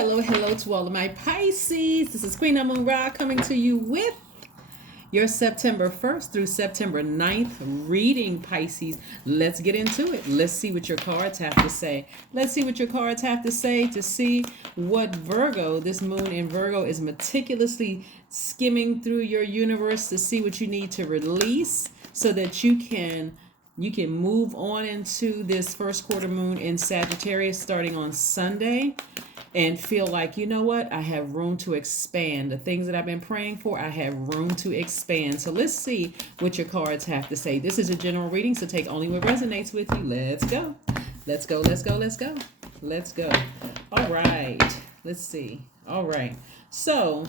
Hello to all of my Pisces. This is Queen Moon Ra coming to you with your September 1st through September 9th reading, Pisces. Let's get into it. Let's see what your cards have to say. Let's see what your cards have to say to see what Virgo, this moon in Virgo, is meticulously skimming through your universe to see what you need to release so that you can move on into this first quarter moon in Sagittarius starting on Sunday and feel like, you know what, I have room to expand. The things that I've been praying for, I have room to expand. So let's see what your cards have to say. This is a general reading, so take only what resonates with you. Let's go. Let's go, let's go, let's go. Let's go. All right. Let's see. All right. So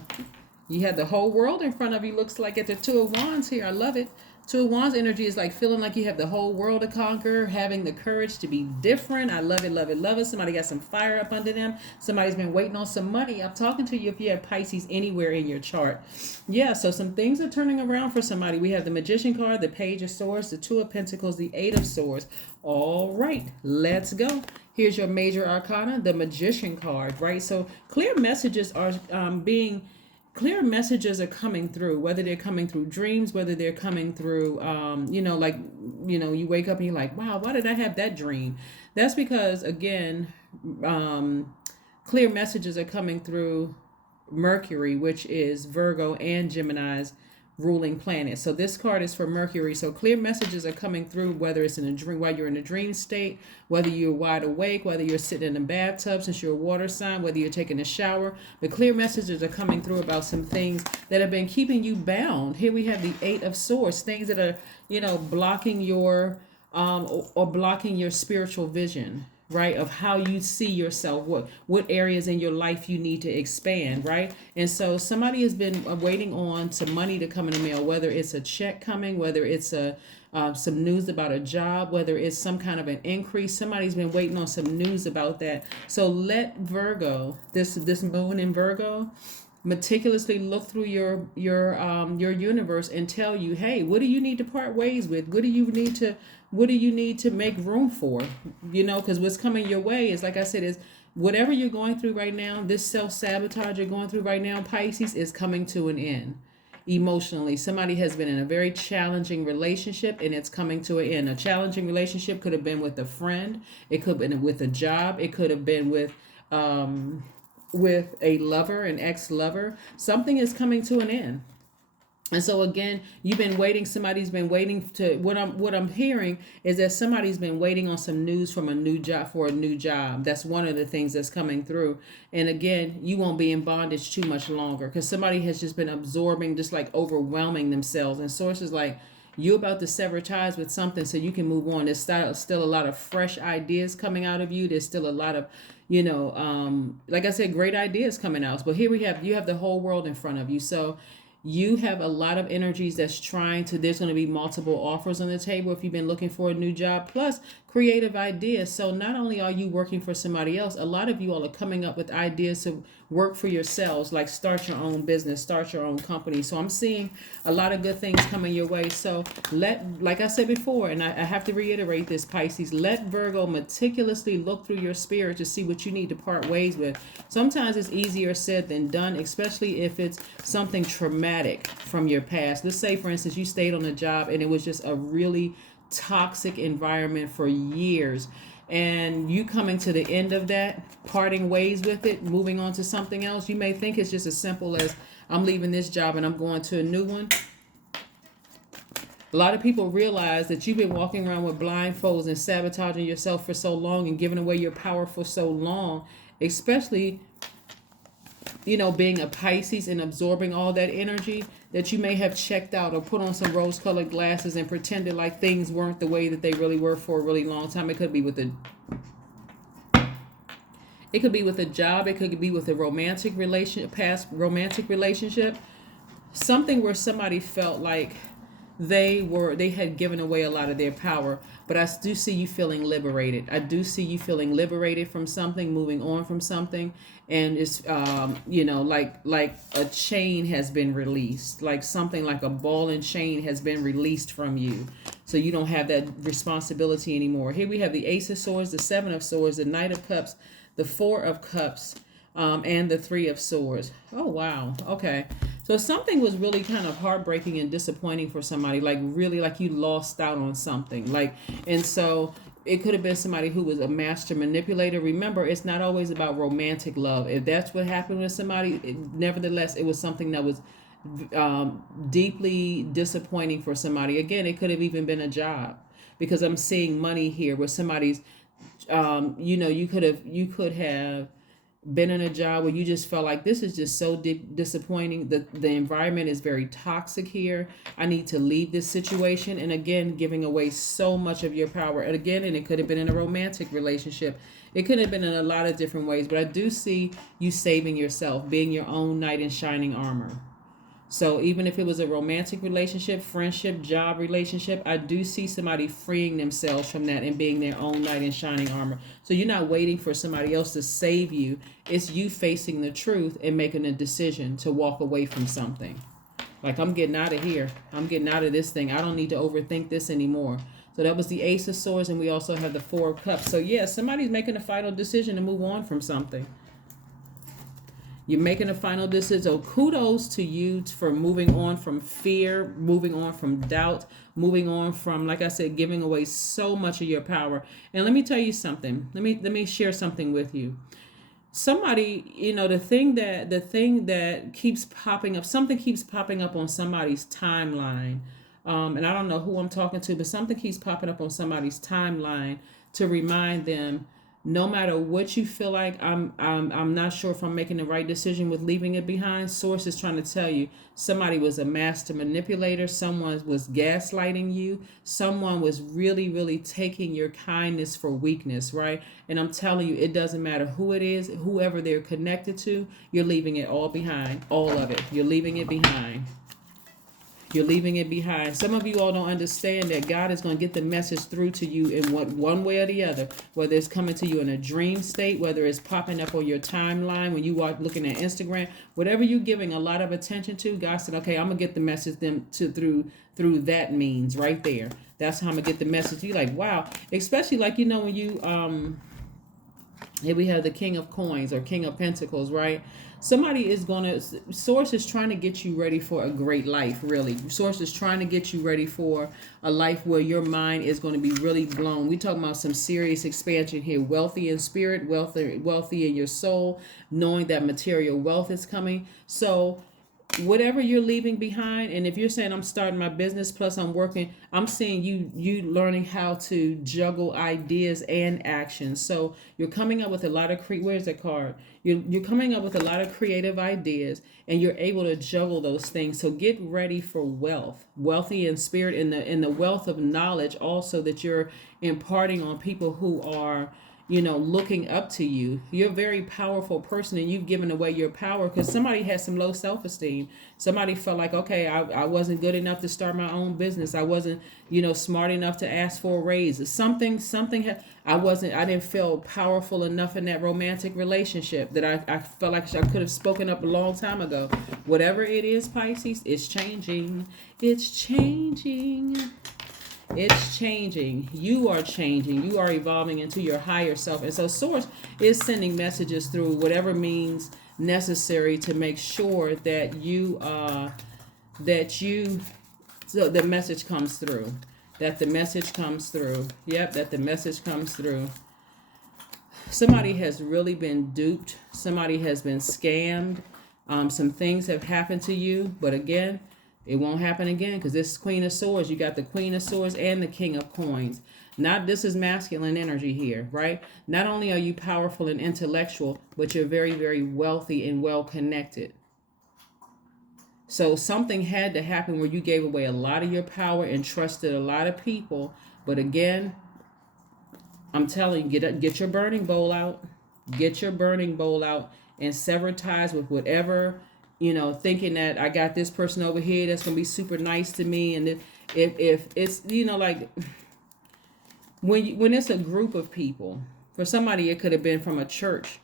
you have the whole world in front of you. Looks like at the Two of Wands here. I love it. Two of Wands energy is like feeling like you have the whole world to conquer, having the courage to be different. I love it, love it, love it. Somebody got some fire up under them. Somebody's been waiting on some money. I'm talking to you if you have Pisces anywhere in your chart. Yeah, so some things are turning around for somebody. We have the Magician card, the Page of Swords, the Two of Pentacles, the Eight of Swords. All right, let's go. Here's your major arcana, the Magician card, right? So clear messages are clear messages are coming through, whether they're coming through dreams, whether they're coming through, you wake up and you're like, wow, why did I have that dream? That's because, again, clear messages are coming through Mercury, which is Virgo and Gemini's ruling planet. So this card is for Mercury. So clear messages are coming through, whether it's in a dream, while you're in a dream state, whether you're wide awake, whether you're sitting in a bathtub since you're a water sign, whether you're taking a shower. The clear messages are coming through about some things that have been keeping you bound. Here we have the Eight of Swords, things that are, blocking your or blocking your spiritual vision, right, of how you see yourself, what areas in your life you need to expand, right? And so somebody has been waiting on some money to come in the mail, whether it's a check coming, whether it's some news about a job, whether it's some kind of an increase. Somebody's been waiting on some news about that. So let Virgo, this moon in Virgo, meticulously look through your universe and tell you, hey, what do you need to part ways with? What do you need to make room for? Because what's coming your way is, like I said, is whatever you're going through right now, this self-sabotage you're going through right now, Pisces, is coming to an end. Emotionally, somebody has been in a very challenging relationship and it's coming to an end. A challenging relationship could have been with a friend, it could have been with a job, it could have been with a lover, an ex-lover. Something is coming to an end. And so again, you've been waiting. Somebody's been waiting to. What I'm hearing is that somebody's been waiting on some news from a new job for a new job. That's one of the things that's coming through. And again, you won't be in bondage too much longer because somebody has just been absorbing, just like overwhelming themselves. And sources like, you're about to sever ties with something so you can move on. There's still a lot of fresh ideas coming out of you. There's still a lot of, like I said, great ideas coming out. But here you have the whole world in front of you. So you have a lot of energies that's there's going to be multiple offers on the table if you've been looking for a new job, plus creative ideas. So not only are you working for somebody else, a lot of you all are coming up with ideas to work for yourselves, like start your own business, start your own company. So I'm seeing a lot of good things coming your way. So like I said before, and I have to reiterate this, Pisces, let Virgo meticulously look through your spirit to see what you need to part ways with. Sometimes it's easier said than done, especially if it's something traumatic from your past. Let's say, for instance, you stayed on a job and it was just a really toxic environment for years, and you coming to the end of that, parting ways with it, moving on to something else. You may think it's just as simple as, I'm leaving this job and I'm going to a new one. A lot of people realize that you've been walking around with blindfolds and sabotaging yourself for so long and giving away your power for so long, especially being a Pisces and absorbing all that energy, that you may have checked out or put on some rose-colored glasses and pretended like things weren't the way that they really were for a really long time. It could be with a job, it could be with a past romantic relationship, something where somebody felt like they had given away a lot of their power. But I do see you feeling liberated. I do see you feeling liberated from something, moving on from something. And it's, like a chain has been released, like something like a ball and chain has been released from you. So you don't have that responsibility anymore. Here we have the Ace of Swords, the Seven of Swords, the Knight of Cups, the Four of Cups, and the Three of Swords. Oh, wow. Okay. So something was really kind of heartbreaking and disappointing for somebody, like really like you lost out on something. Like, and so it could have been somebody who was a master manipulator. Remember, it's not always about romantic love. If that's what happened with somebody, nevertheless, it was something that was deeply disappointing for somebody. Again, it could have even been a job because I'm seeing money here where somebody's, you could have been in a job where you just felt like this is just so disappointing. The environment is very toxic here. I need to leave this situation. And again, giving away so much of your power. And it could have been in a romantic relationship. It could have been in a lot of different ways. But I do see you saving yourself, being your own knight in shining armor. So even if it was a romantic relationship, friendship, job relationship, I do see somebody freeing themselves from that and being their own knight in shining armor. So you're not waiting for somebody else to save you. It's you facing the truth and making a decision to walk away from something. Like, I'm getting out of here. I'm getting out of this thing. I don't need to overthink this anymore. So that was the Ace of Swords, and we also have the Four of Cups. So yeah, somebody's making a final decision to move on from something. You're making a final decision. So kudos to you for moving on from fear, moving on from doubt, moving on from, like I said, giving away so much of your power. And let me tell you something. Let me share something with you. Somebody, the thing that keeps popping up, something keeps popping up on somebody's timeline. And I don't know who I'm talking to, but something keeps popping up on somebody's timeline to remind them, no matter what you feel like, I'm not sure if I'm making the right decision with leaving it behind. Source is trying to tell you somebody was a master manipulator, someone was gaslighting you, someone was really, really taking your kindness for weakness, right? And I'm telling you, it doesn't matter who it is, whoever they're connected to, you're leaving it all behind, all of it. You're leaving it behind. You're leaving it behind. Some of you all don't understand that God is going to get the message through to you in one way or the other, whether it's coming to you in a dream state, whether it's popping up on your timeline when you are looking at Instagram, whatever you're giving a lot of attention to. God said, okay, I'm going to get the message through that means right there. That's how I'm going to get the message. You're like, wow. Especially like, when you, here we have the King of Coins or King of Pentacles, right? Source is trying to get you ready for a great life, really. Source is trying to get you ready for a life where your mind is going to be really blown. We're talking about some serious expansion here. Wealthy in spirit, wealthy in your soul, knowing that material wealth is coming. So whatever you're leaving behind, and if you're saying I'm starting my business plus I'm working, I'm seeing you learning how to juggle ideas and actions. So you're coming up with a lot of where's the card? You're coming up with a lot of creative ideas, and you're able to juggle those things. So get ready for wealth, wealthy in spirit, in the wealth of knowledge also that you're imparting on people who are looking up to you. You're a very powerful person, and you've given away your power because somebody had some low self-esteem. Somebody felt like, okay, I wasn't good enough to start my own business. I wasn't, smart enough to ask for a raise. I didn't feel powerful enough in that romantic relationship that I felt like I could have spoken up a long time ago. Whatever it is, Pisces, it's changing. It's changing. It's changing. You are changing. You are evolving into your higher self. And so Source is sending messages through whatever means necessary to make sure that so the message comes through. That the message comes through. Yep, that the message comes through. Somebody has really been duped. Somebody has been scammed. Some things have happened to you, but again, it won't happen again because this Queen of Swords, you got the Queen of Swords and the King of Coins. This is masculine energy here, right? Not only are you powerful and intellectual, but you're very, very wealthy and well connected. So something had to happen where you gave away a lot of your power and trusted a lot of people. But again, I'm telling you, get your burning bowl out. Get your burning bowl out and sever ties with whatever, thinking that I got this person over here that's going to be super nice to me. And if it's, like when it's a group of people, for somebody, it could have been from a church.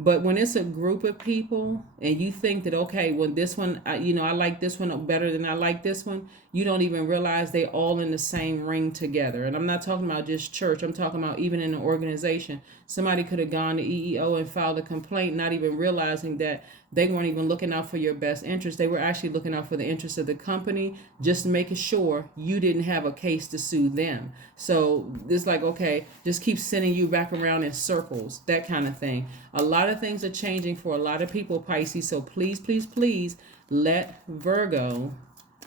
But when it's a group of people and you think that, okay, when this one, I like this one better than I like this one, you don't even realize they all in the same ring together. And I'm not talking about just church. I'm talking about even in an organization. Somebody could have gone to EEO and filed a complaint, not even realizing that they weren't even looking out for your best interest. They were actually looking out for the interest of the company, just making sure you didn't have a case to sue them. So it's like, okay, just keep sending you back around in circles, that kind of thing. A lot of things are changing for a lot of people, Pisces. So please, please, please let Virgo,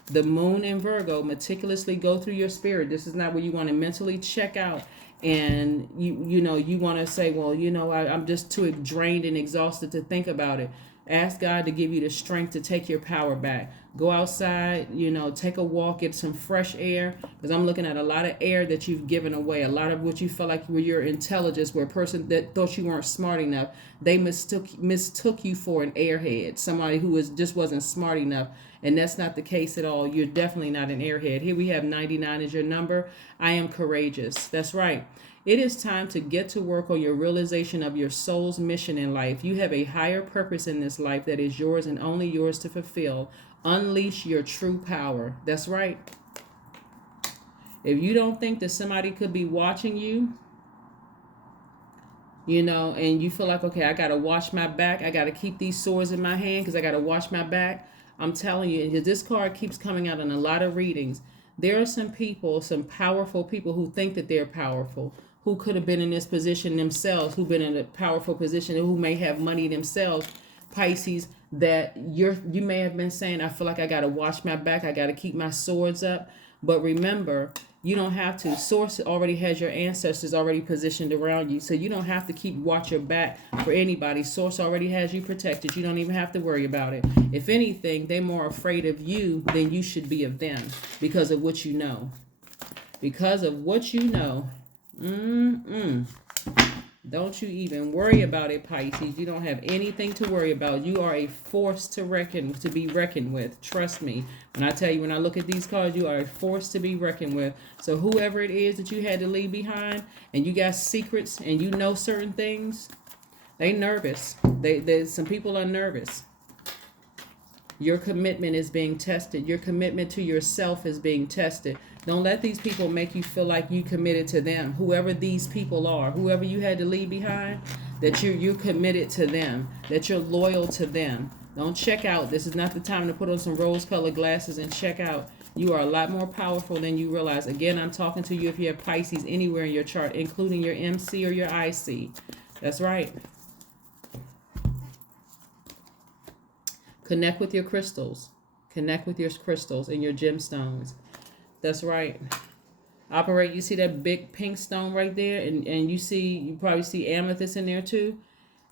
the moon in Virgo, meticulously go through your spirit. This is not where you want to mentally check out and you want to say, well, I'm just too drained and exhausted to think about it. Ask God to give you the strength to take your power back. Go outside, take a walk, get some fresh air, because I'm looking at a lot of air that you've given away. A lot of what you felt like were your intelligence, where a person that thought you weren't smart enough, they mistook you for an airhead, somebody who just wasn't smart enough. And that's not the case at all. You're definitely not an airhead. Here we have 99 as your number. I am courageous. That's right. It is time to get to work on your realization of your soul's mission in life. You have a higher purpose in this life that is yours and only yours to fulfill. Unleash your true power. That's right. If you don't think that somebody could be watching you, and you feel like, okay, I got to watch my back. I got to keep these swords in my hand because I got to watch my back. I'm telling you, this card keeps coming out in a lot of readings. There are some people, some powerful people who think that they're powerful, who could have been in this position themselves, who've been in a powerful position, who may have money themselves, Pisces, that you may have been saying, I feel like I got to watch my back. I got to keep my swords up. But remember, you don't have to. Source already has your ancestors already positioned around you. So you don't have to keep watch your back for anybody. Source already has you protected. You don't even have to worry about it. If anything, they're more afraid of you than you should be of them because of what you know. Because of what you know. Don't you even worry about it, Pisces. You don't have anything to worry about. You are a force to be reckoned with. Trust me. When I tell you, when I look at these cards, you are a force to be reckoned with. So whoever it is that you had to leave behind, and you got secrets, and you know certain things, they nervous. Some people are nervous. Your commitment is being tested. Your commitment to yourself is being tested. Don't let these people make you feel like you committed to them. Whoever these people are, whoever you had to leave behind, that you're committed to them, that you're loyal to them. Don't check out. This is not the time to put on some rose-colored glasses and check out. You are a lot more powerful than you realize. Again, I'm talking to you if you have Pisces anywhere in your chart, including your MC or your IC. That's right. Connect with your crystals. Connect with your crystals and your gemstones. That's right. Operate. You see that big pink stone right there? And you probably see amethyst in there too.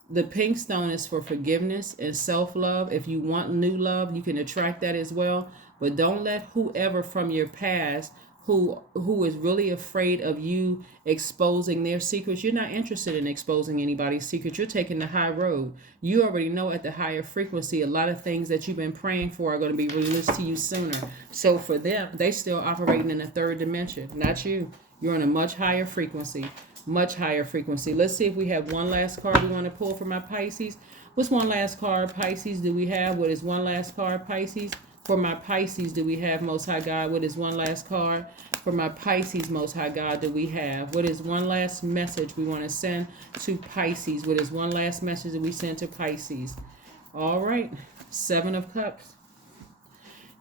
The pink stone is for forgiveness and self-love. If you want new love, you can attract that as well. But don't let whoever from your past who is really afraid of you exposing their secrets. You're not interested in exposing anybody's secrets. You're taking the high road. You already know at the higher frequency, a lot of things that you've been praying for are going to be released to you sooner. So for them, they still operating in a third dimension, not you. You're on a much higher frequency, much higher frequency. Let's see if we have one last card we want to pull for my Pisces. What's one last card, Pisces, do we have? What is one last card, Pisces? For my Pisces, do we have Most High God? What is one last card? For my Pisces, Most High God, do we have? What is one last message we want to send to Pisces? What is one last message that we send to Pisces? All right. 7 of Cups.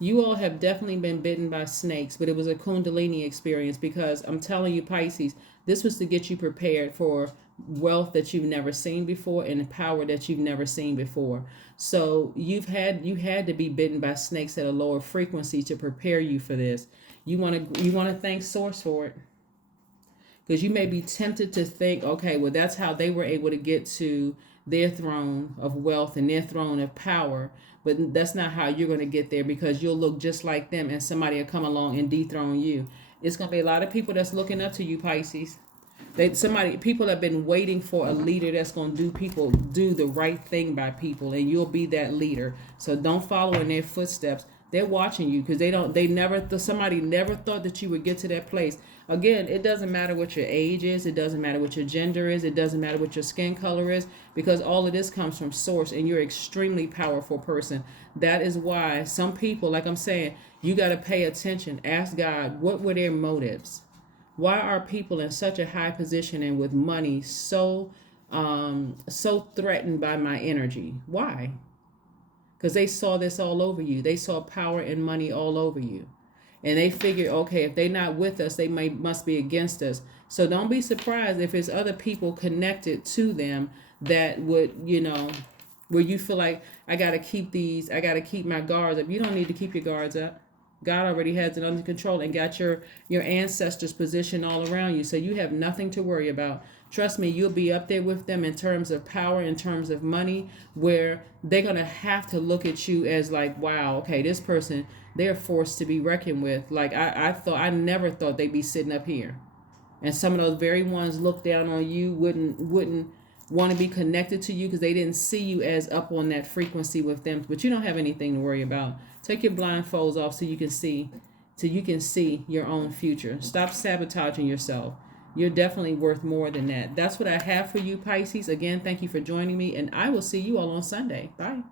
You all have definitely been bitten by snakes, but it was a Kundalini experience because I'm telling you, Pisces, this was to get you prepared for wealth that you've never seen before and power that you've never seen before. So you had to be bitten by snakes at a lower frequency to prepare you for this. You want to thank Source for it, because you may be tempted to think, okay, well, that's how they were able to get to their throne of wealth and their throne of power. But that's not how you're going to get there, because you'll look just like them and somebody will come along and dethrone you. It's going to be a lot of people that's looking up to you, Pisces. People have been waiting for a leader that's going to do the right thing by people, and you'll be that leader. So don't follow in their footsteps. They're watching you because somebody never thought that you would get to that place. Again, it doesn't matter what your age is. It doesn't matter what your gender is. It doesn't matter what your skin color is, because all of this comes from Source, and you're an extremely powerful person. That is why some people, like I'm saying, you got to pay attention. Ask God, what were their motives? Why are people in such a high position and with money so threatened by my energy? Why? Because they saw this all over you. They saw power and money all over you. And they figured, okay, if they're not with us, they must be against us. So don't be surprised if it's other people connected to them that would, where you feel like, I got to keep my guards up. You don't need to keep your guards up. God already has it under control and got your ancestors positioned all around you. So you have nothing to worry about. Trust me, you'll be up there with them in terms of power, in terms of money, where they're going to have to look at you as like, wow, okay, this person, they're forced to be reckoned with. Like I never thought they'd be sitting up here. And some of those very ones look down on you, wouldn't want to be connected to you because they didn't see you as up on that frequency with them. But you don't have anything to worry about. Take your blindfolds off so you can see your own future. Stop sabotaging yourself. You're definitely worth more than that. That's what I have for you, Pisces. Again, thank you for joining me, and I will see you all on Sunday. Bye.